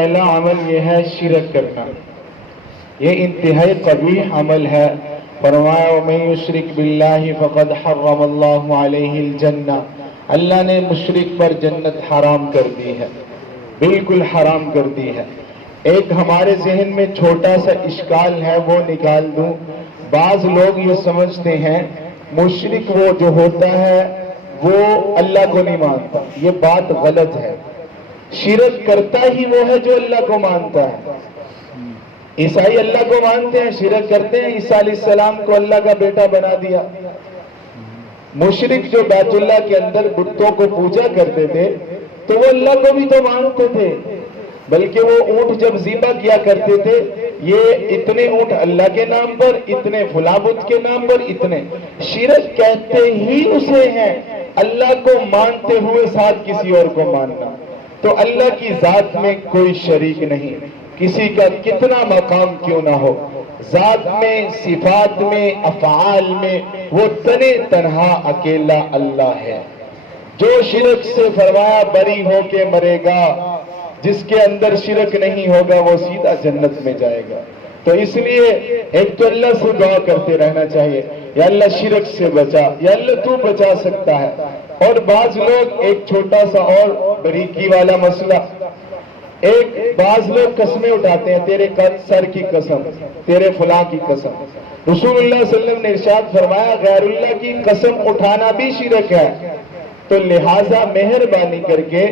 پہلا عمل یہ ہے شرک کرنا، یہ انتہائی قبیح عمل ہے۔ فرمایا وَمَن يُشْرِكْ بِاللَّهِ فَقَدْ حَرَّمَ اللَّهُ عَلَيْهِ الْجَنَّةَ، اللہ نے مشرک پر جنت حرام کر دی ہے، بالکل حرام کر دی ہے۔ ایک ہمارے ذہن میں چھوٹا سا اشکال ہے، وہ نکال دوں۔ بعض لوگ یہ سمجھتے ہیں مشرک وہ جو ہوتا ہے وہ اللہ کو نہیں مانتا، یہ بات غلط ہے۔ شرک کرتا ہی وہ ہے جو اللہ کو مانتا ہے۔ عیسائی اللہ کو مانتے ہیں، شرک کرتے ہیں، عیسیٰ علیہ السلام کو اللہ کا بیٹا بنا دیا۔ مشرک جو بیت اللہ کے اندر بتوں کو پوجا کرتے تھے تو وہ اللہ کو بھی تو مانتے تھے، بلکہ وہ اونٹ جب ذبح کیا کرتے تھے، یہ اتنے اونٹ اللہ کے نام پر، اتنے فلاں بت کے نام پر، اتنے۔ شرک کہتے ہی اسے ہیں اللہ کو مانتے ہوئے ساتھ کسی اور کو ماننا۔ تو اللہ کی ذات میں کوئی شریک نہیں، کسی کا کتنا مقام کیوں نہ ہو، ذات میں، صفات میں، افعال میں وہ تنے تنہا اکیلا اللہ ہے۔ جو شرک سے فرمایا بری ہو کے مرے گا، جس کے اندر شرک نہیں ہوگا وہ سیدھا جنت میں جائے گا۔ تو اس لیے ایک تو اللہ سے دعا کرتے رہنا چاہیے، یا اللہ شرک سے بچا، یا اللہ تو بچا سکتا ہے۔ اور بعض لوگ ایک چھوٹا سا اور بریکی والا مسئلہ، بعض لوگ قسمیں اٹھاتے ہیں، تیرے سر کی قسم، تیرے فلاں کی قسم۔ رسول اللہ صلی اللہ علیہ وسلم نے ارشاد فرمایا غیر اللہ کی قسم اٹھانا بھی شرک ہے، تو لہٰذا مہربانی کر کے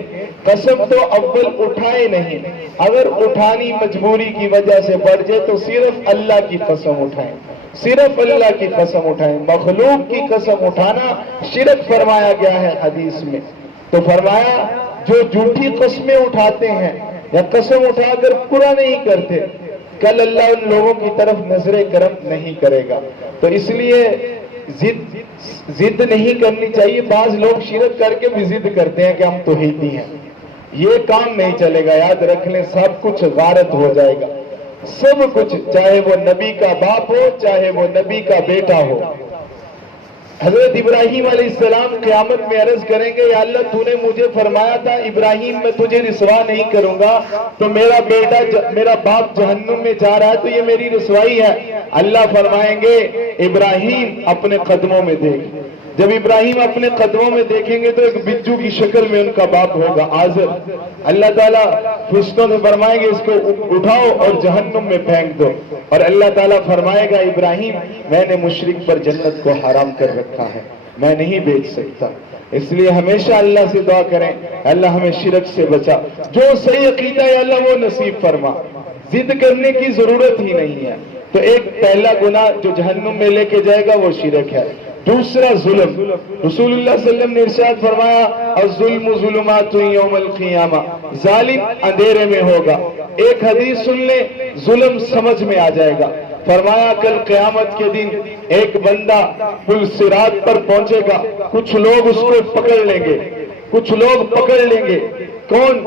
قسم تو اول اٹھائے نہیں، اگر اٹھانی مجبوری کی وجہ سے پڑ جائے تو صرف اللہ کی قسم اٹھائیں، صرف اللہ کی قسم اٹھائیں۔ مخلوق کی قسم اٹھانا شرک فرمایا گیا ہے حدیث میں۔ تو فرمایا جو جھوٹی قسمیں اٹھاتے ہیں یا قسم اٹھا کر پورا نہیں کرتے، کل اللہ ان لوگوں کی طرف نظر کرم نہیں کرے گا۔ تو اس لیے ضد نہیں کرنی چاہیے۔ بعض لوگ شرک کر کے بھی ضد کرتے ہیں کہ ہم توحیدی ہیں، یہ کام نہیں چلے گا، یاد رکھ لیں سب کچھ غارت ہو جائے گا، سب کچھ، چاہے وہ نبی کا باپ ہو، چاہے وہ نبی کا بیٹا ہو۔ حضرت ابراہیم علیہ السلام قیامت میں عرض کریں گے یا اللہ تو نے مجھے فرمایا تھا ابراہیم میں تجھے رسوا نہیں کروں گا، تو میرا باپ جہنم میں جا رہا ہے تو یہ میری رسوائی ہے۔ اللہ فرمائیں گے ابراہیم اپنے قدموں میں دیکھ۔ جب ابراہیم اپنے قدموں میں دیکھیں گے تو ایک بچو کی شکل میں ان کا باپ ہوگا آزر۔ اللہ تعالیٰ فرشتوں سے فرمائیں گے اس کو اٹھاؤ اور جہنم میں پھینک دو، اور اللہ تعالیٰ فرمائے گا ابراہیم میں نے مشرک پر جنت کو حرام کر رکھا ہے، میں نہیں بیچ سکتا۔ اس لیے ہمیشہ اللہ سے دعا کریں اللہ ہمیں شرک سے بچا، جو صحیح عقیدہ ہے اللہ وہ نصیب فرما، ضد کرنے کی ضرورت ہی نہیں ہے۔ تو ایک پہلا گناہ جو جہنم میں لے کے جائے گا وہ شرک ہے۔ دوسرا ظلم، رسول اللہ صلی اللہ علیہ وسلم نے ارشاد فرمایا الظلم ظلمات یوم القیامہ، ظالم اندھیرے میں ہوگا۔ ایک حدیث سن لیں ظلم سمجھ میں آ جائے گا۔ فرمایا کل قیامت کے دن ایک بندہ پل صراط پر پہنچے گا، کچھ لوگ اس کو پکڑ لیں گے، کچھ لوگ پکڑ لیں گے، کون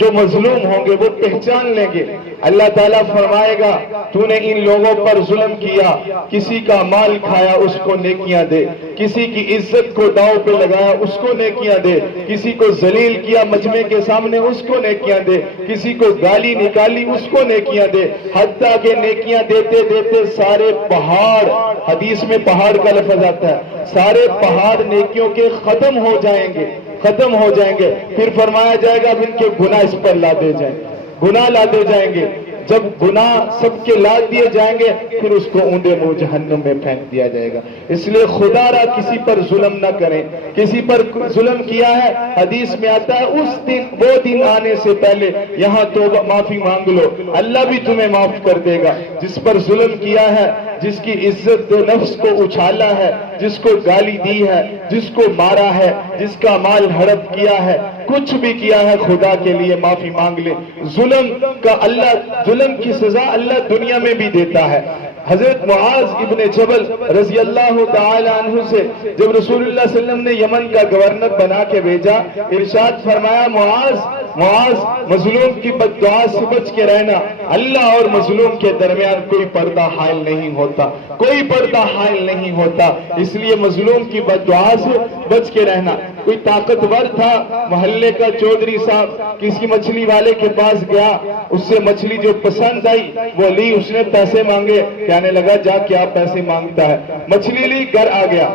جو مظلوم ہوں گے وہ پہچان لیں گے۔ اللہ تعالیٰ فرمائے گا تو نے ان لوگوں پر ظلم کیا، کسی کا مال کھایا اس کو نیکیاں دے، کسی کی عزت کو داؤ پہ لگایا اس کو نیکیاں دے، کسی کو ذلیل کیا مجمع کے سامنے اس کو نیکیاں دے، کسی کو گالی نکالی اس کو نیکیاں دے، حتیٰ کہ نیکیاں دیتے دیتے سارے پہاڑ، حدیث میں پہاڑ کا لفظ آتا ہے، سارے پہاڑ نیکیوں کے ختم ہو جائیں گے، ختم ہو جائیں گے۔ پھر فرمایا جائے گا اب ان کے گناہ اس پر لادے جائیں، گناہ لادے جائیں گے۔ جب گناہ سب کے لاد دیے جائیں گے پھر اس کو اونڈے منہ جہنم میں پھینک دیا جائے گا۔ اس لیے خدا را کسی پر ظلم نہ کریں، کسی پر ظلم کیا ہے حدیث میں آتا ہے اس دن، وہ دن آنے سے پہلے یہاں توبہ معافی مانگ لو، اللہ بھی تمہیں معاف کر دے گا۔ جس پر ظلم کیا ہے، جس کی عزت و نفس کو اچھالا ہے، جس کو گالی دی ہے، جس کو مارا ہے، جس کا مال ہڑپ کیا ہے، کچھ بھی کیا ہے، خدا کے لیے معافی مانگ لے۔ ظلم کی سزا اللہ دنیا میں بھی دیتا ہے۔ حضرت معاذ ابن جبل رضی اللہ تعالی عنہ سے جب رسول اللہ صلی اللہ علیہ وسلم نے یمن کا گورنر بنا کے بھیجا، ارشاد فرمایا معاذ مظلوم کی بد دعا سے بچ کے رہنا، اللہ اور مظلوم کے درمیان کوئی پردہ حائل نہیں ہوتا، کوئی پردہ حائل نہیں ہوتا، اس لیے مظلوم کی بد دعا سے بچ کے رہنا۔ کوئی طاقتور تھا محلے کا چودھری صاحب کسی مچھلی والے کے پاس گیا, اس سے مچھلی جو پسند آئی وہ لی, اس نے پیسے مانگے, کہنے لگا جا کیا پیسے مانگتا ہے, مچھلی لی, گھر آ گیا.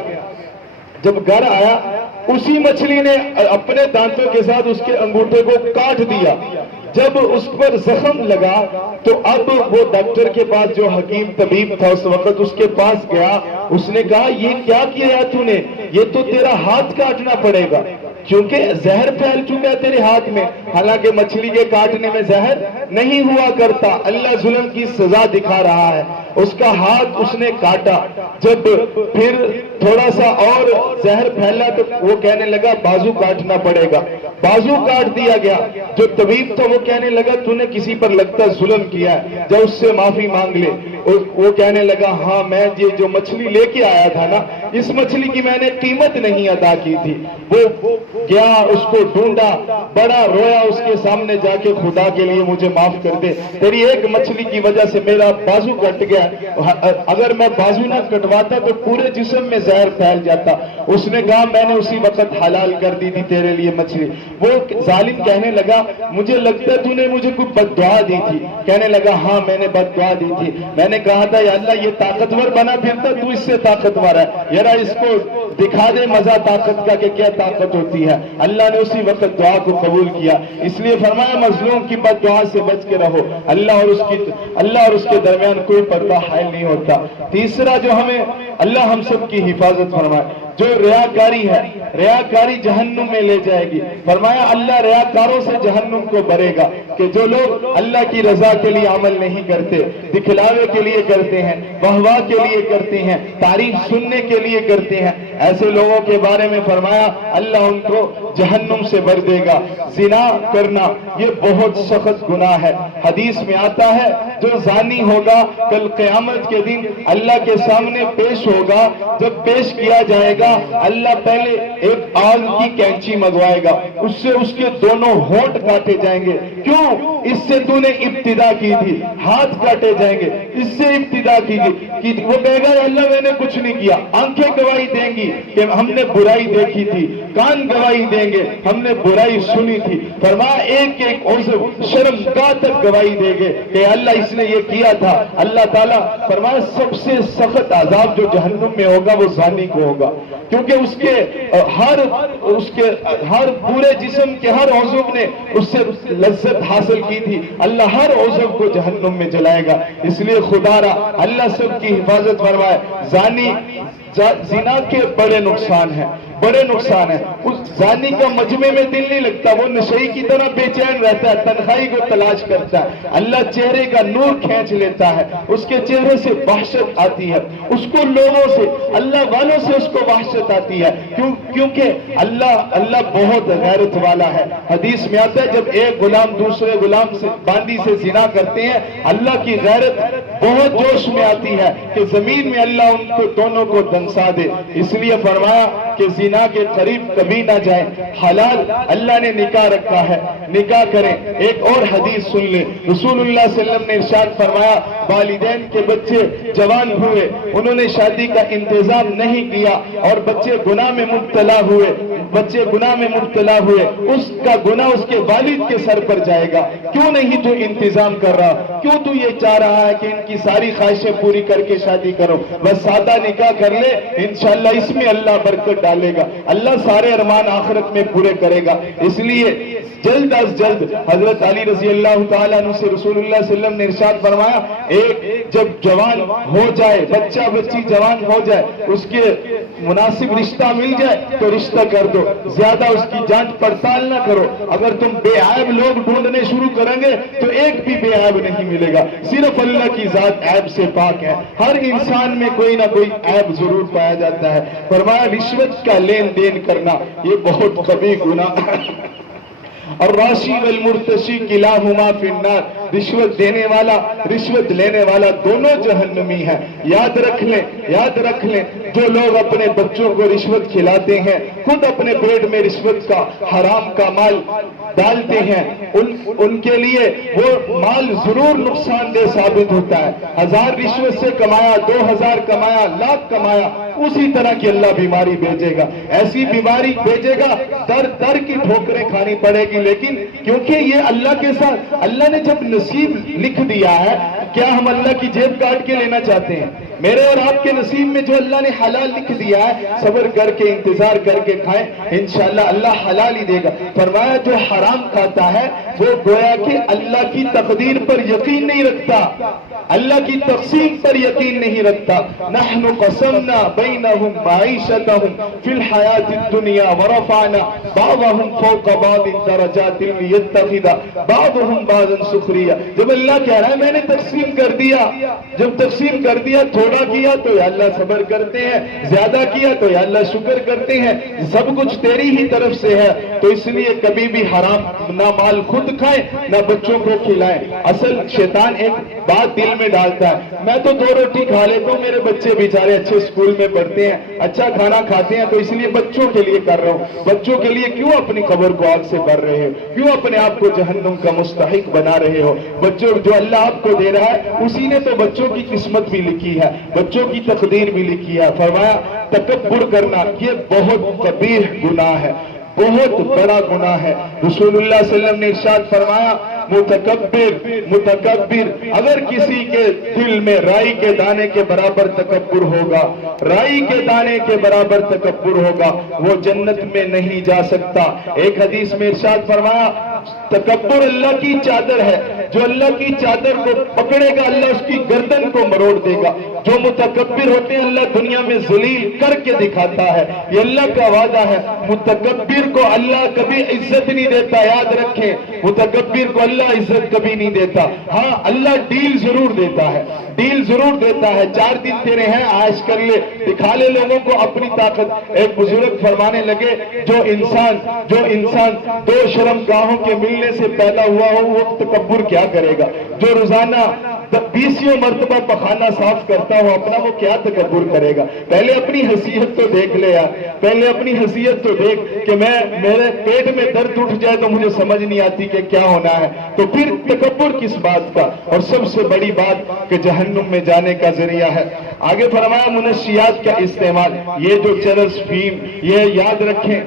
جب گھر آیا اسی مچھلی نے اپنے دانتوں کے ساتھ اس کے انگوٹھے کو کاٹ دیا. جب اس پر زخم لگا تو اب وہ ڈاکٹر کے پاس جو حکیم طبیب تھا اس وقت اس کے پاس گیا, اس نے کہا یہ کیا کیا تو نے, یہ تو تیرا ہاتھ کاٹنا پڑے گا کیونکہ زہر پھیل چکا ہے تیرے ہاتھ میں. حالانکہ مچھلی کے کاٹنے میں زہر نہیں ہوا کرتا, اللہ ظلم کی سزا دکھا رہا ہے. اس کا ہاتھ اس نے کاٹا, جب پھر تھوڑا سا اور زہر پھیلا تو وہ کہنے لگا بازو کاٹنا پڑے گا, بازو کاٹ دیا گیا. جو طبیب تھا وہ کہنے لگا تو نے کسی پر لگتا ظلم کیا ہے, جب اس سے معافی مانگ لے. وہ کہنے لگا ہاں میں یہ جو مچھلی لے کے آیا تھا نا, اس مچھلی کی میں نے قیمت نہیں ادا کی تھی. وہ گیا, اس کو ڈھونڈا, بڑا رویا اس کے سامنے جا کے, خدا کے لیے مجھے معاف کر دے, تیری ایک مچھلی کی وجہ سے میرا بازو کٹ گیا, اگر میں بازو نہ کٹواتا تو پورے جسم میں زہر پھیل جاتا. اس نے کہا میں نے اسی وقت حلال کر دی تھی تیرے لیے مچھلی. وہ ظالم کہنے لگا مجھے لگتا ہے تو نے مجھے کوئی بد دعا دی تھی. کہنے لگا ہاں میں نے بد دعا دی تھی, میں نے کہا تھا یا اللہ یہ طاقتور بنا پھرتا, تو اس سے طاقتور ہے, ذرا اس کو دکھا دے مزہ طاقت کا کہ کیا طاقت ہوتی ہے. اللہ نے اسی وقت دعا کو قبول کیا. اس لیے فرمایا مظلوم کی بد دعا سے بچ کے رہو, اللہ اور اس کے درمیان کوئی پردہ حائل نہیں ہوتا. تیسرا جو ہمیں اللہ ہم سب کی حفاظت فرمائے, جو ریاکاری ہے, ریاکاری جہنم میں لے جائے گی. فرمایا اللہ ریاکاروں سے جہنم کو بھرے گا کہ جو لوگ اللہ کی رضا کے لیے عمل نہیں کرتے, دکھلاوے کے لیے کرتے ہیں, واہ کے لیے کرتے ہیں, تعریف سننے کے لیے کرتے ہیں, ایسے لوگوں کے بارے میں فرمایا اللہ ان کو جہنم سے بھر دے گا. زنا کرنا یہ بہت سخت گناہ ہے. حدیث میں آتا ہے جو زانی ہوگا کل قیامت کے دن اللہ کے سامنے پیش ہوگا, جب پیش کیا جائے گا اللہ پہلے ایک آگ کی کینچی منگوائے گا, اس سے اس کے دونوں ہونٹ کاٹے جائیں گے. کیوں؟ اس سے تو نے ابتدا کی تھی. ہاتھ کاٹے جائیں گے, اس سے ابتدا کی تھی. وہ کہے گا اللہ میں نے کچھ نہیں کیا. آنکھیں گواہی دیں گی کہ ہم نے برائی دیکھی تھی, کان گواہی دیں گے ہم نے برائی سنی تھی. فرمایا ایک ایک عضو شرمگاہ تک گواہی دیں گے کہ اللہ اس نے یہ کیا تھا. اللہ تعالیٰ فرمایا سب سے سخت عذاب جو جہنم میں ہوگا وہ زانی کو ہوگا, کیونکہ اس کے ہر پورے جسم کے ہر عضو نے اس سے لذت حاصل کی تھی. اللہ ہر عضو کو جہنم میں جلائے گا. اس لیے خدا را اللہ سب کی حفاظت فرمائے. زانی زنا کے بڑے نقصان ہیں, بڑے نقصان ہیں. اس زانی کا مجمع میں دل نہیں لگتا, وہ نشئی کی طرح بے چین رہتا ہے, تنہائی کو تلاش کرتا ہے. اللہ چہرے کا نور کھینچ لیتا ہے, اس کے چہرے سے وحشت آتی ہے, اس کو لوگوں سے, اللہ والوں سے اس کو وحشت آتی ہے. کیونکہ اللہ بہت غیرت والا ہے. حدیث میں آتا ہے جب ایک غلام دوسرے غلام سے باندی سے زنا کرتے ہیں, اللہ کی غیرت بہت جوش میں آتی ہے کہ زمین میں اللہ ان کو دونوں کو دنسا دے. اس لیے فرمایا کہ زنا کے قریب کبھی نہ جائیں. حلال اللہ نے نکاح رکھا ہے, نکاح کریں. ایک اور حدیث سن لیں, رسول اللہ صلی اللہ علیہ وسلم نے ارشاد فرمایا والدین کے بچے جوان ہوئے, انہوں نے شادی کا انتظام نہیں کیا اور بچے گناہ میں مبتلا ہوئے, اس کا گناہ اس کے والد کے سر پر جائے گا. کیوں نہیں تو انتظام کر رہا, کیوں تو یہ چاہ رہا ہے کہ ان کی ساری خواہشیں پوری کر کے شادی کرو. بس سادہ نکاح کر لے, انشاءاللہ اس میں اللہ برکت ڈالے گا, اللہ سارے ارمان آخرت میں پورے کرے گا. اس لیے جلد از جلد حضرت علی رضی اللہ تعالیٰ عنہ سے رسول اللہ صلی اللہ علیہ وسلم نے ارشاد فرمایا ایک جب جوان ہو جائے, بچہ بچی جوان ہو جائے, اس کے مناسب رشتہ مل جائے تو رشتہ کر دو, زیادہ اس کی جانچ پڑتال نہ کرو. اگر تم بے عیب لوگ ڈھونڈنے شروع کریں گے تو ایک بھی بے عیب نہیں ملے گا. صرف اللہ کی ذات عیب سے پاک ہے. ہر انسان میں کوئی نہ کوئی عیب ضرور پایا جاتا ہے. فرمایا رشوت کا لین دین کرنا یہ بہت کبھی گناہ. الراشی والمرتشی کلاہما فی النار, رشوت دینے والا رشوت لینے والا دونوں جہنمی ہیں. یاد رکھ لیں, یاد رکھ لیں, جو لوگ اپنے بچوں کو رشوت کھلاتے ہیں خود اپنے پیٹ میں رشوت کا حرام کا مال ڈالتے ہیں, ان کے لیے وہ مال ضرور نقصان دہ ثابت ہوتا ہے. 1000 رشوت سے کمایا, 2000 کمایا, لاکھ کمایا, اسی طرح کی اللہ بیماری بھیجے گا. ایسی بیماری بھیجے گا در در کی ٹھوکریں کھانی پڑے گی. لیکن کیونکہ یہ اللہ کے ساتھ اللہ نے جب نصیب لکھ دیا ہے, کیا ہم اللہ کی جیب کاٹ کے لینا چاہتے ہیں؟ میرے اور آپ کے نصیب میں جو اللہ نے حلال لکھ دیا ہے, صبر کر کے انتظار کر کے کھائیں, انشاءاللہ اللہ حلال ہی دے گا. فرمایا جو حرام کھاتا ہے وہ گویا کہ اللہ کی تقدیر پر یقین نہیں رکھتا, اللہ کی تقسیم پر یقین نہیں رکھتا. نحن قسمنا بینہم معیشتہم فی الحیات الدنیا ورفعنا بعضہم فوق بعض درجات لیتخذ بعضہم بعضا سخریا. جب اللہ کہہ رہا ہے میں نے تقسیم کر دیا, جب تقسیم کر دیا, تھوڑا کیا تو یا اللہ صبر کرتے ہیں, زیادہ کیا تو یا اللہ شکر کرتے ہیں, سب کچھ تیری ہی طرف سے ہے. تو اس لیے کبھی بھی حرام نہ مال خود کھائیں نہ بچوں کو کھلائیں. اصل شیطان ایک بات دل میں ڈالتا ہے, میں تو 2 روٹی کھا لیتا ہوں, میرے بچے بیچارے اچھے اسکول میں پڑھتے ہیں, اچھا کھانا کھاتے ہیں, تو اس لیے بچوں کے لیے کر رہا ہوں. بچوں کے لیے کیوں اپنی قبر کو آگ سے بھر رہے ہو, کیوں اپنے آپ کو جہنم کا مستحق بنا رہے ہو؟ بچوں جو اللہ آپ کو دے رہا ہے اسی نے تو بچوں کی قسمت بھی لکھی ہے, بچوں کی تقدیر بھی لکھی ہے. فرمایا تکبر کرنا یہ بہت کبیر گناہ ہے, بہت بڑا گناہ ہے. رسول اللہ صلی اللہ علیہ وسلم نے ارشاد فرمایا متکبر اگر کسی کے دل میں رائی کے دانے کے برابر تکبر ہوگا, رائی کے دانے کے برابر تکبر ہوگا, وہ جنت میں نہیں جا سکتا. ایک حدیث میں ارشاد فرمایا تکبر اللہ کی چادر ہے, جو اللہ کی چادر کو پکڑے گا اللہ اس کی گردن کو مروڑ دے گا. جو متکبر ہوتے ہیں اللہ دنیا میں ذلیل کر کے دکھاتا ہے, یہ اللہ کا وعدہ ہے. متکبر کو اللہ کبھی عزت نہیں دیتا, یاد رکھیں, متکبر کو اللہ عزت کبھی نہیں دیتا. ہاں اللہ ڈیل ضرور دیتا ہے, ڈیل ضرور دیتا ہے. 4 دن تیرے ہیں, عائش کر لے, دکھا لے لوگوں کو اپنی طاقت. ایک بزرگ فرمانے لگے جو انسان 2 شرم گاہوں کے ملنے سے پیدا ہوا ہو وہ تکبر کیا کرے گا؟ جو روزانہ 20 مرتبہ پخانہ صاف کرتا ہو اپنا, وہ کیا تکبر کرے گا؟ پہلے اپنی حیثیت تو دیکھ لے یار, پہلے اپنی حیثیت تو دیکھ کہ میرے پیٹ میں درد اٹھ جائے تو مجھے سمجھ نہیں آتی کہ کیا ہونا ہے, تو پھر تکبر کس بات کا؟ اور سب سے بڑی بات کہ جہنم میں جانے کا ذریعہ ہے. آگے فرمایا منشیات کا استعمال, یہ جو چرس فیم, یہ یاد رکھیں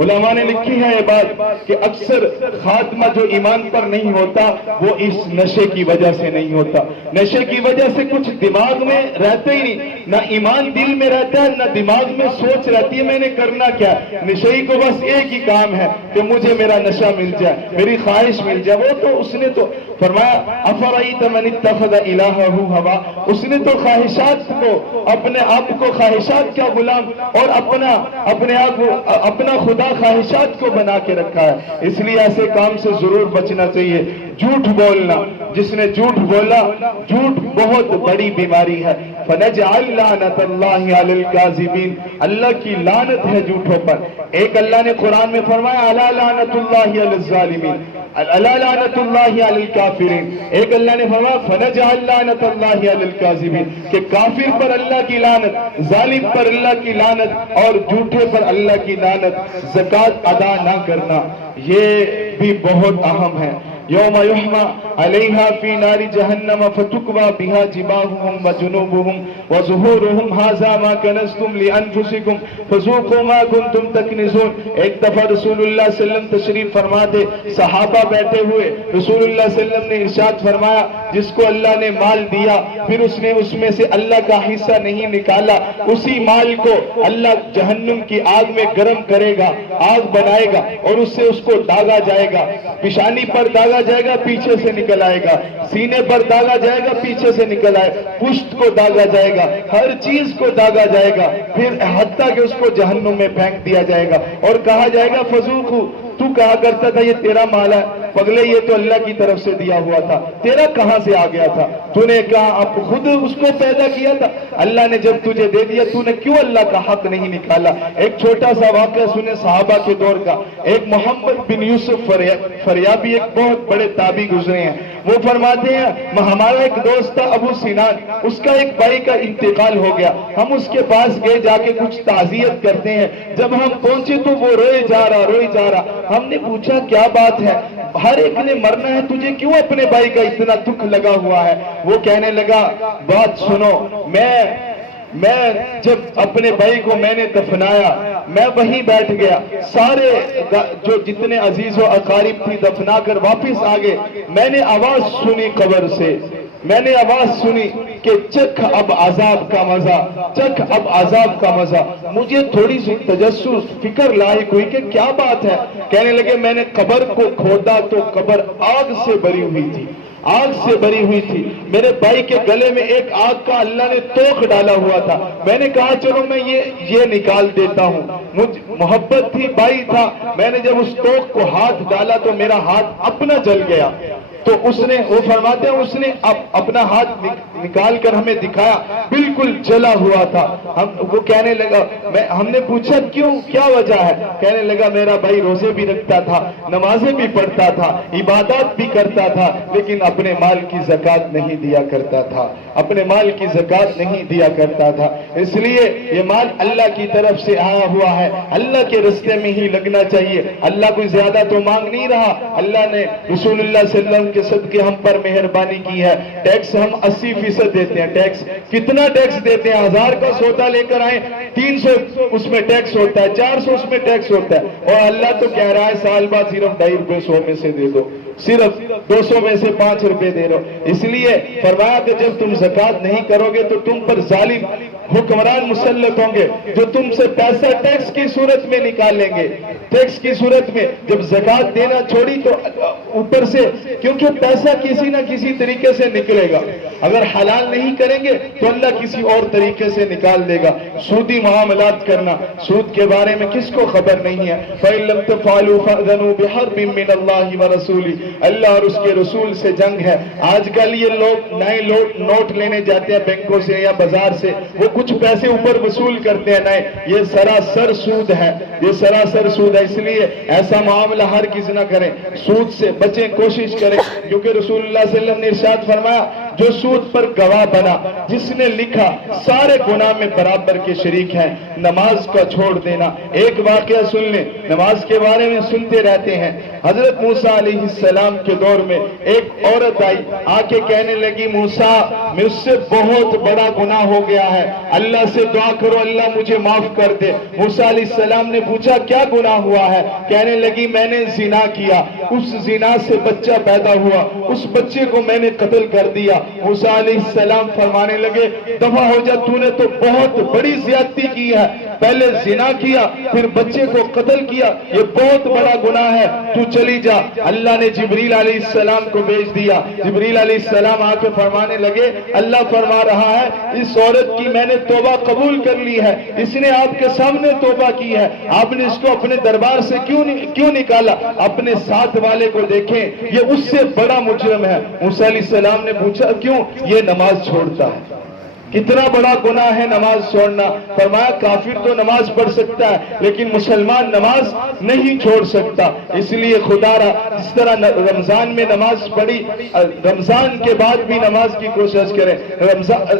علماء نے لکھی ہے یہ بات کہ اکثر خاتمہ جو ایمان پر نہیں ہوتا وہ اس نشے کی وجہ سے نہیں ہوتا. نشے کی وجہ سے کچھ دماغ میں رہتا ہی نہیں, نہ ایمان دل میں رہتا ہے نہ دماغ میں سوچ رہتی ہے میں نے کرنا کیا. نشئی کو بس ایک ہی کام ہے کہ مجھے میرا نشہ مل جائے, میری خواہش مل جائے. وہ تو اس نے تو فرمایا افرائیت من اتخذ الہہ ہوا, اس نے تو خواہشات کو, اپنے آپ کو خواہشات کا غلام اور اپنا خدا خواہشات کو بنا کے رکھا ہے. اس لیے ایسے کام سے ضرور بچنا چاہیے. جھوٹ بولنا, جس نے جھوٹ بولا, جھوٹ بہت بڑی بیماری ہے. فنجعل لعنت اللہ علی الکاذبین, اللہ کی لعنت ہے جھوٹوں پر. ایک اللہ نے قرآن میں فرمایا الا لعنت اللہ علی الظالمین, الا لعنت اللہ علی الکافرین. ایک اللہ نے فرمایا فنجعل لعنت اللہ علی الکاذبین, کہ کافر پر اللہ کی لعنت, ظالم پر اللہ کی لعنت اور جھوٹے پر اللہ کی لعنت. زکوٰۃ ادا نہ کرنا یہ بھی بہت اہم ہے. یوم یحمى علیہا فی نار جہنم فتکوی بہا جباہہم وجنوبہم وظہورہم ھذا ما کنزتم لانفسکم فذوقوا ما کنتم تکنزون. ایک دفعہ رسول اللہ صلی اللہ علیہ وسلم تشریف فرما دے, صحابہ بیٹھے ہوئے, رسول اللہ صلی اللہ علیہ وسلم نے ارشاد فرمایا جس کو اللہ نے مال دیا پھر اس نے اس میں سے اللہ کا حصہ نہیں نکالا, اسی مال کو اللہ جہنم کی آگ میں گرم کرے گا, آگ بنائے گا اور اس سے اس کو داغا جائے گا. پیشانی پر داغا جائے گا, پیچھے سے نکل آئے گا. سینے پر داغا جائے گا, پیچھے سے نکل آئے. پشت کو داغا جائے گا, ہر چیز کو داغا جائے گا. پھر حتیٰ کہ اس کو جہنم میں پھینک دیا جائے گا اور کہا جائے گا فذوقوا, تو کہا کرتا تھا یہ تیرا مال ہے, پگلے یہ تو اللہ کی طرف سے دیا ہوا تھا, تیرا کہاں سے آ گیا تھا؟ تو نے کہا اب خود اس کو پیدا کیا تھا, اللہ نے جب تجھے دے دیا تو نے کیوں اللہ کا حق نہیں نکالا؟ ایک چھوٹا سا واقعہ سنے صحابہ کے دور کا. ایک محمد بن یوسف فریابی ایک بہت بڑے تابعی گزرے ہیں. وہ فرماتے ہیں ہمارا ایک دوست تھا ابو سنان، اس کا ایک بھائی کا انتقال ہو گیا، ہم اس کے پاس گئے، جا کے کچھ تعزیت کرتے ہیں، جب ہم پہنچے تو وہ روئے جا رہا، ہم نے پوچھا کیا بات ہے، ہر ایک نے مرنا ہے، تجھے کیوں اپنے بھائی کا اتنا دکھ لگا ہوا ہے؟ وہ کہنے لگا بات سنو، میں جب اپنے بھائی کو میں نے دفنایا، میں وہیں بیٹھ گیا، سارے جو جتنے عزیز و اقارب تھی دفنا کر واپس آ گئے، میں نے آواز سنی قبر سے، میں نے آواز سنی کہ چکھ اب عذاب کا مزہ، چکھ اب عذاب کا مزہ۔ مجھے تھوڑی سی تجسس فکر لاحق ہوئی کہ کیا بات ہے؟ کہنے لگے میں نے قبر کو کھودا تو قبر آگ سے بری ہوئی تھی، آگ سے بری ہوئی تھی، میرے بھائی کے گلے میں ایک آگ کا اللہ نے توق ڈالا ہوا تھا، میں نے کہا چلو میں یہ نکال دیتا ہوں، مجھ محبت تھی، بھائی تھا، میں نے جب اس توق کو ہاتھ ڈالا تو میرا ہاتھ اپنا جل گیا، تو وہ فرماتے ہیں اس نے اپنا ہاتھ نکال کر ہمیں دکھایا، بالکل جلا ہوا تھا، وہ کہنے لگا، ہم نے پوچھا کیوں، کیا وجہ ہے؟ کہنے لگا میرا بھائی روزے بھی رکھتا تھا، نمازیں بھی پڑھتا تھا، عبادات بھی کرتا تھا، لیکن اپنے مال کی زکوٰۃ نہیں دیا کرتا تھا، اپنے مال کی زکوٰۃ نہیں دیا کرتا تھا، اس لیے یہ مال اللہ کی طرف سے آیا ہوا ہے، اللہ کے رستے میں ہی لگنا چاہیے، اللہ کوئی زیادہ تو مانگ نہیں رہا، اللہ نے رسول اللہ صلی اللہ علیہ وسلم کے صدقے ہم پر مہربانی کی ہے، ٹیکس ہم 80% دیتے ہیں، ٹیکس کتنا ٹیکس دیتے ہیں؟ 1000 کا سودا لے کر آئیں 300 اس میں ٹیکس ہوتا ہے، 400 اس میں ٹیکس ہوتا ہے، اور اللہ تو کہہ رہا ہے سال بعد صرف 2.5 روپے 100 میں سے دے دو، صرف 200 میں سے 5 روپے دے رہو، اس لیے فرمایا کہ جب تم زکوٰۃ نہیں کرو گے تو تم پر ظالم حکمران مسلط ہوں گے جو تم سے پیسہ ٹیکس کی صورت میں نکال لیں گے، ٹیکس کی صورت میں، جب زکوٰۃ دینا چھوڑی تو اوپر سے، کیونکہ پیسہ کسی نہ کسی طریقے سے نکلے گا، اگر حلال نہیں کریں گے تو اللہ کسی اور طریقے سے نکال دے گا، سودی معاملات کرنا، سود کے بارے میں کس کو خبر نہیں ہے؟ فَإِن لَمْ تَفْعَلُوا فَأْذَنُوا بِحَرْبٍ مِّنَ اللَّهِ وَرَسُولِهِ، اللہ اور اس کے رسول سے جنگ ہے۔ آج کل یہ لوگ نئے نوٹ لینے جاتے ہیں بینکوں سے یا بازار سے، وہ کچھ پیسے اوپر وصول کرتے ہیں، نئے، یہ سراسر سود ہے، یہ سراسر سود ہے، اس لیے ایسا معاملہ ہر کسی نہ کریں، سود سے بچیں، کوشش کریں، کیونکہ رسول اللہ صلی اللہ علیہ وسلم نے ارشاد فرمایا جو سود پر گواہ بنا، جس نے لکھا، سارے گناہ میں برابر کے شریک ہیں۔ نماز کا چھوڑ دینا، ایک واقعہ سن لیں، نماز کے بارے میں سنتے رہتے ہیں، حضرت موسیٰ علیہ السلام کے دور میں ایک عورت آئی، آ کے کہنے لگی موسیٰ مجھ سے بہت بڑا گناہ ہو گیا ہے، اللہ سے دعا کرو اللہ مجھے معاف کر دے۔ موسیٰ علیہ السلام نے پوچھا کیا گناہ ہوا ہے؟ کہنے لگی میں نے زنا کیا، اس زنا سے بچہ پیدا ہوا، اس بچے کو میں نے قتل کر دیا۔ موسیٰ علیہ السلام فرمانے لگے دفع ہو جا، تو نے تو بہت بڑی زیادتی کی ہے، پہلے زنا کیا پھر بچے کو قتل کیا، یہ بہت بڑا گناہ ہے، تو چلی جا۔ اللہ نے جبریل علیہ السلام کو بھیج دیا، جبریل علیہ السلام آ کے فرمانے لگے اللہ فرما رہا ہے اس عورت کی میں نے توبہ قبول کر لی ہے، اس نے آپ کے سامنے توبہ کی ہے، آپ نے اس کو اپنے دربار سے کیوں نکالا؟ اپنے ساتھ والے کو دیکھیں، یہ اس سے بڑا مجرم ہے۔ موسیٰ علیہ السلام نے پوچھا کیوں؟ یہ نماز چھوڑتا ہے۔ کتنا بڑا گناہ ہے نماز چھوڑنا؟ فرمایا کافر تو نماز پڑھ سکتا ہے لیکن مسلمان نماز نہیں چھوڑ سکتا، اس لیے خدا را جس طرح رمضان میں نماز پڑھی، رمضان کے بعد بھی نماز کی کوشش کریں،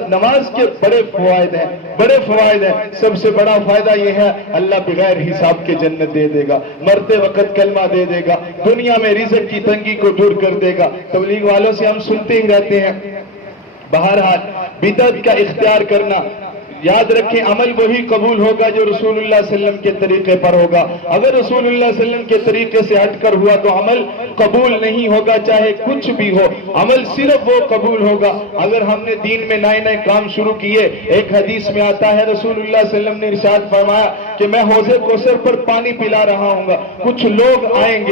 نماز کے بڑے فوائد ہیں، بڑے فوائد ہیں، سب سے بڑا فائدہ یہ ہے اللہ بغیر حساب کے جنت دے دے گا، مرتے وقت کلمہ دے دے گا، دنیا میں رزق کی تنگی کو دور کر دے گا۔ تبلیغ والوں سے ہم سنتے ہی رہتے ہیں، بہرحال بدعت کا اختیار کرنا، یاد رکھیں عمل وہی قبول ہوگا جو رسول اللہ صلی اللہ علیہ وسلم کے طریقے پر ہوگا، اگر رسول اللہ صلی اللہ علیہ وسلم کے طریقے سے ہٹ کر ہوا تو عمل قبول نہیں ہوگا، چاہے کچھ بھی ہو، عمل صرف وہ قبول ہوگا اگر ہم نے دین میں نئے نئے کام شروع کیے۔ ایک حدیث میں آتا ہے رسول اللہ صلی اللہ علیہ وسلم نے ارشاد فرمایا کہ میں حوض کوثر پر پانی پلا رہا ہوں گا، کچھ لوگ آئیں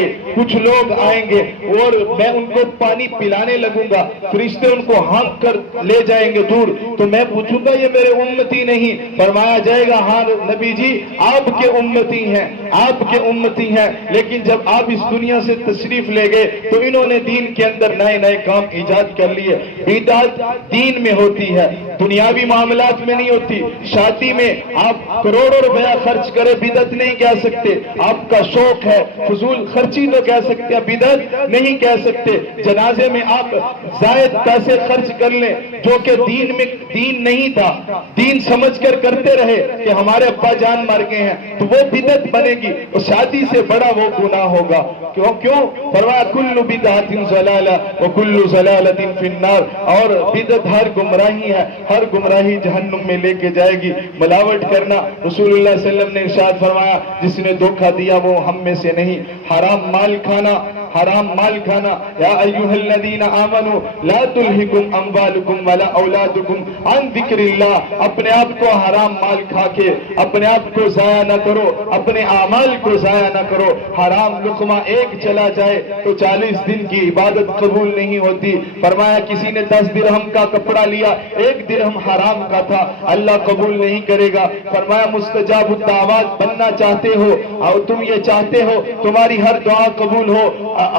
گے اور میں ان کو پانی پلانے لگوں گا، فرشتے ان کو ہانک کر لے جائیں گے دور، تو میں پوچھوں گا یہ میرے امتی امتی نہیں، فرمایا جائے گا ہاں نبی جی آپ کے امتی ہیں، آپ کے امتی ہیں، لیکن جب آپ اس دنیا سے تشریف لے گئے تو انہوں نے دین کے اندر نئے نئے کام ایجاد کر لیے۔ بدعت دین میں ہوتی ہے، دنیاوی معاملات میں نہیں ہوتی۔ شادی میں آپ کروڑوں روپیہ خرچ کرے بدعت نہیں کہہ سکتے، آپ کا شوق ہے فضول خرچی تو کہہ سکتے ہیں، بدعت نہیں کہہ سکتے۔ جنازے میں آپ زائد پیسے خرچ کر لیں جو کہ دین میں دین نہیں تھا، دین سمجھ کر کرتے رہے کہ ہمارے ابا جان مر گئے ہیں تو وہ بدعت بنے گی، اور شادی سے بڑا وہ گناہ ہوگا۔ کیوں فرمایا کل بدعت ضلالہ وکل ضلالۃ فی النار، اور بدعت ہر گمراہی ہے، ہر گمراہی جہنم میں لے کے جائے گی۔ ملاوٹ کرنا، رسول اللہ صلی اللہ علیہ وسلم نے ارشاد فرمایا جس نے دھوکہ دیا وہ ہم میں سے نہیں۔ حرام مال کھانا، حرام مال کھانا، یا ایھا الذین آمنوا لا تلھکم اموالکم ولا اولادکم عن ذکر اللہ، اپنے آپ کو حرام مال کھا کے اپنے آپ کو ضائع نہ کرو، اپنے اعمال کو ضائع نہ کرو۔ حرام لقمہ ایک چلا جائے تو 40 دن کی عبادت قبول نہیں ہوتی۔ فرمایا کسی نے 10 درہم کا کپڑا لیا، 1 درہم حرام کا تھا، اللہ قبول نہیں کرے گا۔ فرمایا مستجاب الدعوات بننا چاہتے ہو اور تم یہ چاہتے ہو تمہاری ہر دعا قبول ہو،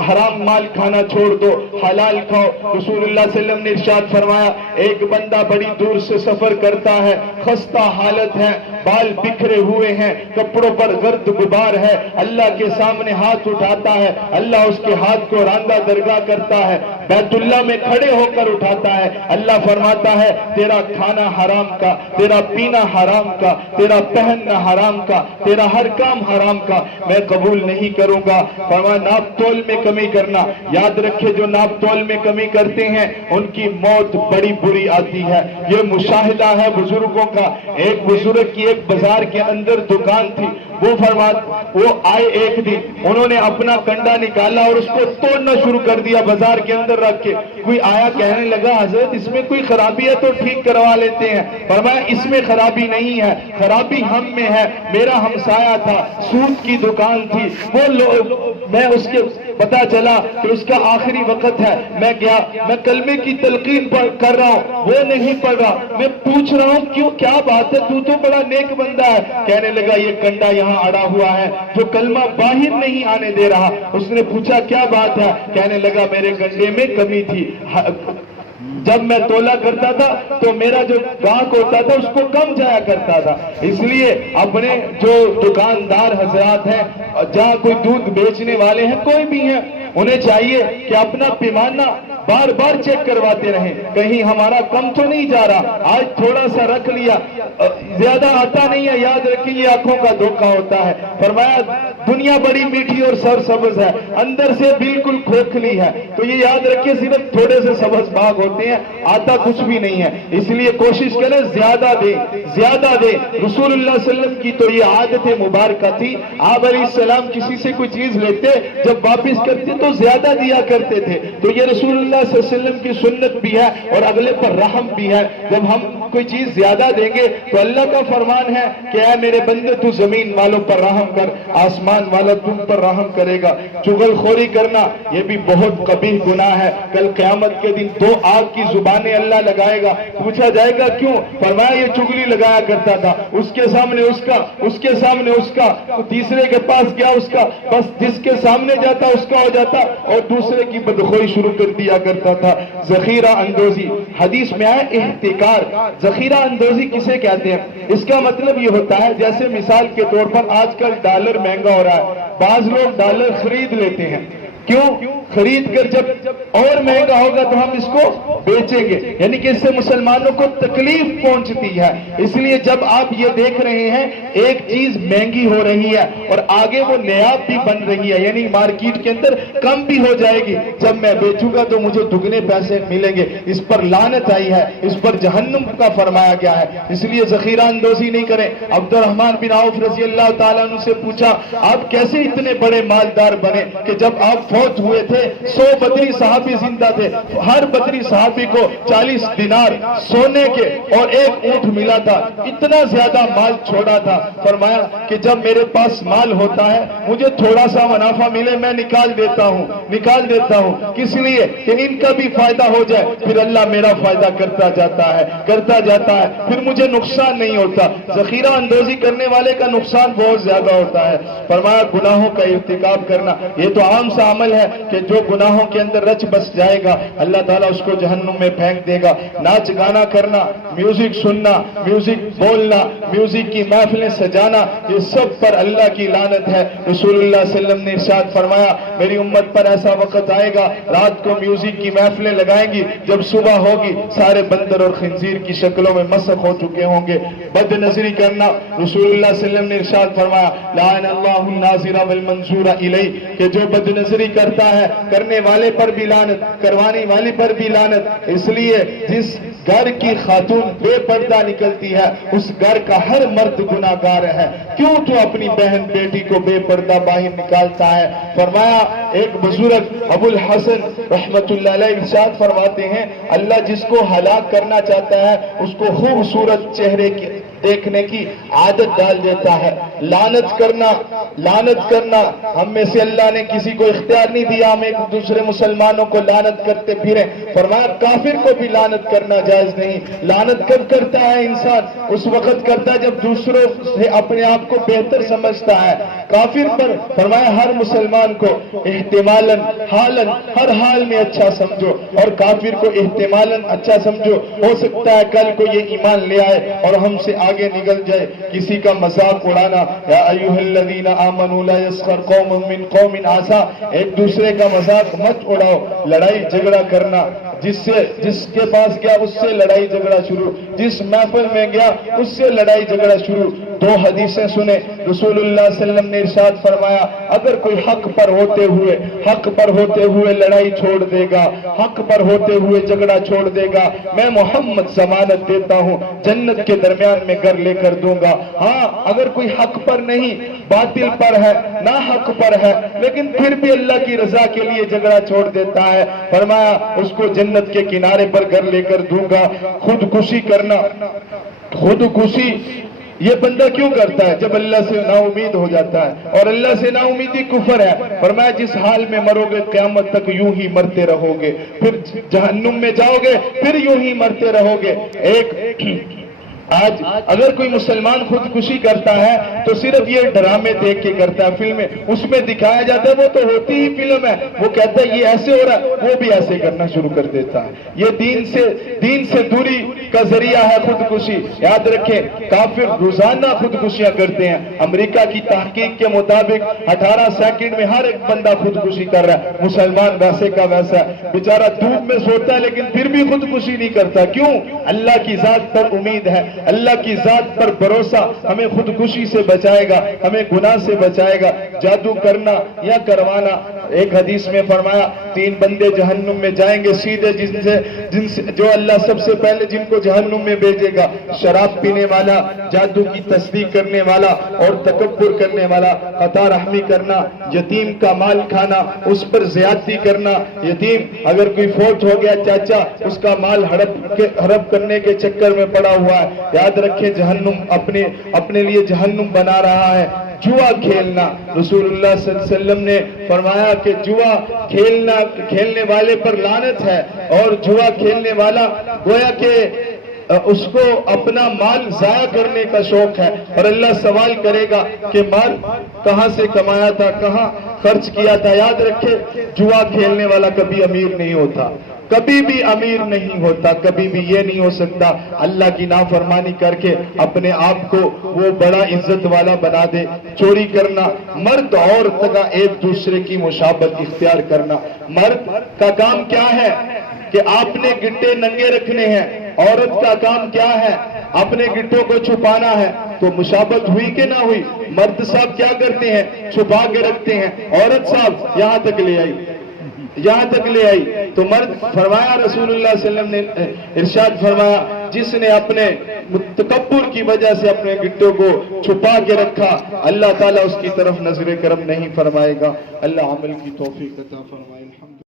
حرام مال کھانا چھوڑ دو، حلال کھاؤ۔ رسول اللہ صلی اللہ علیہ وسلم نے ارشاد فرمایا ایک بندہ بڑی دور سے سفر کرتا ہے، خستہ حالت ہے، بال بکھرے ہوئے ہیں، کپڑوں پر گرد غبار ہے، اللہ کے سامنے ہاتھ اٹھاتا ہے، اللہ اس کے ہاتھ کو راندہ درگاہ کرتا ہے، بیت اللہ میں کھڑے ہو کر اٹھاتا ہے، اللہ فرماتا ہے تیرا کھانا حرام کا، تیرا پینا حرام کا، تیرا پہننا حرام کا، تیرا ہر کام حرام کا، میں قبول نہیں کروں گا۔ فرمایا ناپ تول میں کمی کرنا، یاد رکھے جو ناپ تول میں کمی کرتے ہیں ان کی موت بڑی بری آتی ہے۔ یہ مشاہدہ ہے بزرگوں کا۔ ایک بزرگ کی ایک بازار کے اندر دکان تھی، وہ آئے ایک دن، انہوں نے اپنا کنڈا نکالا اور اس کو توڑنا شروع کر دیا بازار کے اندر رکھ کے۔ کوئی آیا کہنے لگا حضرت اس میں کوئی خرابی ہے تو ٹھیک کروا لیتے ہیں۔ فرمایا اس میں خرابی نہیں ہے، خرابی ہم میں ہے۔ میرا ہمسایہ تھا، سوٹ کی دکان تھی، وہ میں اس کے پتا چلا کہ اس کا آخری وقت ہے، میں گیا، میں کلمے کی تلقین کر رہا ہوں، وہ نہیں پڑھ رہا، میں پوچھ رہا ہوں کیوں کیا بات ہے، تو بڑا نیک بندہ ہے۔ کہنے لگا یہ کنڈا یہاں اڑا ہوا ہے جو کلمہ باہر نہیں آنے دے رہا۔ اس نے پوچھا کیا بات ہے، کہنے لگا میرے کنڈے میں کمی تھی، جب میں تولا کرتا تھا تو میرا جو گاہک ہوتا تھا اس کو کم جایا کرتا تھا۔ اس لیے اپنے جو دکاندار حضرات ہیں، جہاں کوئی دودھ بیچنے والے ہیں، کوئی بھی ہیں، انہیں چاہیے کہ اپنا پیمانہ بار بار چیک کرواتے رہیں، کہیں ہمارا کم تو نہیں جا رہا، آج تھوڑا سا رکھ لیا، زیادہ آتا نہیں ہے، یاد رکھیں یہ آنکھوں کا دھوکہ ہوتا ہے۔ فرمایا دنیا بڑی میٹھی اور سرسبز ہے، اندر سے بالکل کھوکھلی ہے، تو یہ یاد رکھیں صرف تھوڑے سے سبز باغ ہوتے ہیں، آتا کچھ بھی نہیں ہے۔ اس لیے کوشش کریں زیادہ دیں، زیادہ دیں۔ رسول اللہ صلی اللہ علیہ وسلم کی تو یہ عادت مبارکہ تھی، آپ علیہ السلام کسی سے کوئی چیز لیتے جب واپس کرتے تو زیادہ دیا کرتے تھے، تو یہ رسول اللہ صلی اللہ علیہ وسلم کی سنت بھی ہے اور اگلے پر رحم بھی ہے۔ جب ہم کوئی چیز زیادہ دیں گے تو اللہ کا فرمان ہے کہ اے میرے بندے تو زمین والوں پر رحم کر، آسمان والا تم پر رحم کرے گا۔ چغل خوری کرنا یہ بھی بہت قبیح گناہ ہے، کل قیامت کے دن 2 آگ کی زبانیں اللہ لگائے گا، پوچھا جائے گا کیوں، فرمایا یہ چغلی لگایا کرتا تھا، اس کے سامنے اس کا، اس کے سامنے اس کا، تیسرے کے پاس گیا اس کا، بس جس کے سامنے جاتا اس کا ہو جاتا اور دوسرے کی بدخوئی شروع کر دیا کرتا تھا۔ ذخیرہ اندوزی، حدیث میں آیا احتکار، ذخیرہ اندوزی کسے کہتے ہیں؟ اس کا مطلب یہ ہوتا ہے جیسے مثال کے طور پر آج کل ڈالر مہنگا ہو رہا ہے، بعض لوگ ڈالر خرید لیتے ہیں، کیوں خرید کر جب اور مہنگا ہوگا تو ہم اس کو بیچیں گے، یعنی کہ اس سے مسلمانوں کو تکلیف پہنچتی ہے۔ اس لیے جب آپ یہ دیکھ رہے ہیں ایک چیز مہنگی ہو رہی ہے اور آگے وہ نیاب بھی بن رہی ہے، یعنی مارکیٹ کے اندر کم بھی ہو جائے گی، جب میں بیچوں گا تو مجھے دگنے پیسے ملیں گے، اس پر لعنت آئی ہے، اس پر جہنم کا فرمایا گیا ہے۔ اس لیے ذخیرہ اندوزی نہیں کریں۔ عبد الرحمن بن عوف رضی اللہ تعالیٰ عنہ سے پوچھا آپ کیسے اتنے بڑے مالدار بنے کہ جب آپ فوت ہوئے تھے 100 بدری صحابی زندہ تھے، ہر بدری صحابی صحابی کو 40 دینار سونے کے اور 1 اونٹ ملا تھا، اتنا زیادہ مال چھوڑا تھا۔ فرمایا کہ جب میرے پاس مال ہوتا ہے مجھے تھوڑا سا منافع ملے میں نکال دیتا ہوں، کس لیے کہ ان کا بھی فائدہ ہو جائے، پھر اللہ میرا فائدہ کرتا جاتا ہے، پھر مجھے نقصان نہیں ہوتا۔ ذخیرہ اندوزی کرنے والے کا نقصان بہت زیادہ ہوتا ہے۔ فرمایا گناہوں کا ارتکاب کرنا یہ تو عام سا عمل ہے کہ جو گناہوں کے اندر رچ بس جائے گا اللہ تعالیٰ اس کو جہنم میں پھینک دے گا۔ ناچ گانا کرنا، میوزک سننا، میوزک بولنا، میوزک کی محفلیں سجانا، یہ سب پر اللہ کی لعنت ہے۔ رسول اللہ صلی اللہ علیہ وسلم نے ارشاد فرمایا میری امت پر ایسا وقت آئے گا رات کو میوزک کی محفلیں لگائیں گی، جب صبح ہوگی سارے بندر اور خنزیر کی شکلوں میں مسخ ہو چکے ہوں گے۔ بد نظری کرنا، رسول اللہ صلی اللہ علیہ وسلم نے ارشاد فرمایا لعن اللہ الناظر والمنظور الیہ، کہ جو بد نظری کرتا ہے کرنے والے پر بھی لعنت، کروانے والے پر بھی لعنت۔ اس لیے جس گھر کی خاتون بے پردہ نکلتی ہے اس گھر کا ہر مرد گناہگار ہے، کیوں تو اپنی بہن بیٹی کو بے پردہ باہر نکالتا ہے؟ فرمایا ایک بزرگ ابو الحسن رحمت اللہ علیہ ارشاد فرماتے ہیں اللہ جس کو ہلاک کرنا چاہتا ہے اس کو خوبصورت چہرے کی دیکھنے کی عادت ڈال دیتا ہے۔ لعنت کرنا ہم میں سے اللہ نے کسی کو اختیار نہیں دیا ہم ایک دوسرے مسلمانوں کو لعنت کرتے پھریں۔ فرمایا کافر کو بھی لعنت کرنا جائز نہیں۔ لعنت کب کرتا ہے انسان؟ اس وقت کرتا ہے جب دوسروں سے اپنے آپ کو بہتر سمجھتا ہے۔ کافر پر فرمایا ہر مسلمان کو احتمالاً حالاً ہر حال میں اچھا سمجھو، اور کافر کو احتمالاً اچھا سمجھو، ہو سکتا ہے کل کو یہ ایمان لے آئے اور ہم سے آگے نکل جائے۔ کسی کا مذاق اڑانا، یا ایھا الذین آمنوا لا یسخر قوم من قوم عسى، ایک دوسرے کا مذاق مت اڑاؤ۔ لڑائی جھگڑا کرنا، جس کے پاس گیا اس سے لڑائی جھگڑا شروع، جس محفل میں گیا اس سے لڑائی جھگڑا شروع۔ 2 حدیثیں سنیں، رسول اللہ صلی اللہ علیہ وسلم نے ارشاد فرمایا اگر کوئی حق پر ہوتے ہوئے لڑائی چھوڑ دے گا، حق پر ہوتے ہوئے جھگڑا چھوڑ دے گا، میں محمد ضمانت دیتا ہوں جنت کے درمیان میں گھر لے کر دوں گا۔ ہاں اگر کوئی حق پر نہیں، باطل پر ہے، نہ حق پر ہے، لیکن پھر بھی اللہ کی رضا کے لیے جھگڑا چھوڑ دیتا ہے، فرمایا اس کو جنت کے کنارے پر گھر لے کر دوں گا۔ خودکشی کرنا، خودکشی یہ بندہ کیوں کرتا ہے؟ جب اللہ سے نا امید ہو جاتا ہے، اور اللہ سے نا امیدی کفر ہے۔ فرمایا جس حال میں مرو گے قیامت تک یوں ہی مرتے رہو گے، پھر جہنم میں جاؤ گے پھر یوں ہی مرتے رہو گے۔ آج اگر کوئی مسلمان خودکشی کرتا ہے تو صرف یہ ڈرامے دیکھ کے کرتا ہے، فلمیں اس میں دکھایا جاتا ہے، وہ تو ہوتی ہی فلم ہے، وہ کہتا ہے یہ ایسے ہو رہا ہے، وہ بھی ایسے کرنا شروع کر دیتا ہے۔ یہ دین سے دوری کا ذریعہ ہے خودکشی۔ یاد رکھیں کافر روزانہ خودکشیاں کرتے ہیں۔ امریکہ کی تحقیق کے مطابق 18 سیکنڈ میں ہر ایک بندہ خودکشی کر رہا ہے۔ مسلمان ویسے کا ویسا ہے، بیچارہ دھوپ میں سوتا ہے لیکن پھر بھی خودکشی نہیں کرتا۔ کیوں؟ اللہ کی ذات پر امید ہے، اللہ کی ذات پر بھروسہ ہمیں خودکشی سے بچائے گا، ہمیں گناہ سے بچائے گا۔ جادو کرنا یا کروانا، ایک حدیث میں فرمایا 3 بندے جہنم میں جائیں گے سیدھے، جن سے جو اللہ سب سے پہلے جن کو جہنم میں بھیجے گا، شراب پینے والا، جادو کی تصدیق کرنے والا اور تکبر کرنے والا، قطع رحمی کرنا، یتیم کا مال کھانا، اس پر زیادتی کرنا۔ یتیم اگر کوئی فوت ہو گیا چاچا، اس کا مال ہڑپ کرنے کے چکر میں پڑا ہوا ہے، یاد رکھیں جہنم اپنے لیے جہنم بنا رہا ہے۔ جوا کھیلنا، رسول اللہ صلی اللہ علیہ وسلم نے فرمایا کہ جوا کھیلنے والے پر لعنت ہے، اور جوا کھیلنے والا گویا کہ اس کو اپنا مال ضائع کرنے کا شوق ہے، اور اللہ سوال کرے گا کہ مال کہاں سے کمایا تھا، کہاں خرچ کیا تھا۔ یاد رکھے جوا کھیلنے والا کبھی امیر نہیں ہوتا، کبھی بھی امیر نہیں ہوتا، کبھی بھی یہ نہیں ہو سکتا اللہ کی نافرمانی کر کے اپنے آپ کو وہ بڑا عزت والا بنا دے۔ چوری کرنا، مرد عورت کا ایک دوسرے کی مشابہت اختیار کرنا۔ مرد کا کام کیا ہے کہ آپ نے گٹے ننگے رکھنے ہیں، عورت کا کام کیا ہے اپنے گٹوں کو چھپانا ہے۔ تو مشابہت ہوئی کہ نہ ہوئی؟ مرد صاحب کیا کرتے ہیں؟ چھپا کے رکھتے ہیں، عورت صاحب یہاں تک لے آئی تو مرد فرمایا رسول اللہ صلی اللہ علیہ وسلم نے ارشاد فرمایا جس نے اپنے تکبر کی وجہ سے اپنے گٹوں کو چھپا کے رکھا اللہ تعالیٰ اس کی طرف نظر کرم نہیں فرمائے گا۔ اللہ عمل کی توفیق عطا فرمائے۔ الحمد